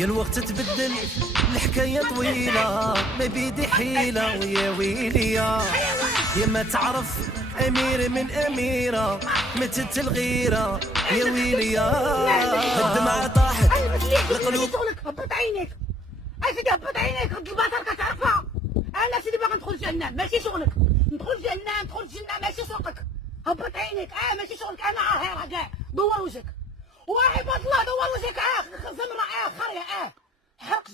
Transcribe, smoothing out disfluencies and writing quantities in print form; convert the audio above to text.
يا الوقت تبدل الحكاية طويلة ما بيدي حيلة ويا ويلي يا ما تعرف أمير من أميرة متت الغيرة يا ويلي الدمعة طاحت القلوب. هبط عينيك اسيدي، هبط عينيك، هاد البطل كتعرفها. انا سيدي باغي ندخل الجنة ماشي شغلك، ندخل الجنة ماشي سوقك. هبط عينيك ماشي شغلك. انا عاهرة كاع، دور وجهك وعباد الله دور وجهك. زمرة خرية حرق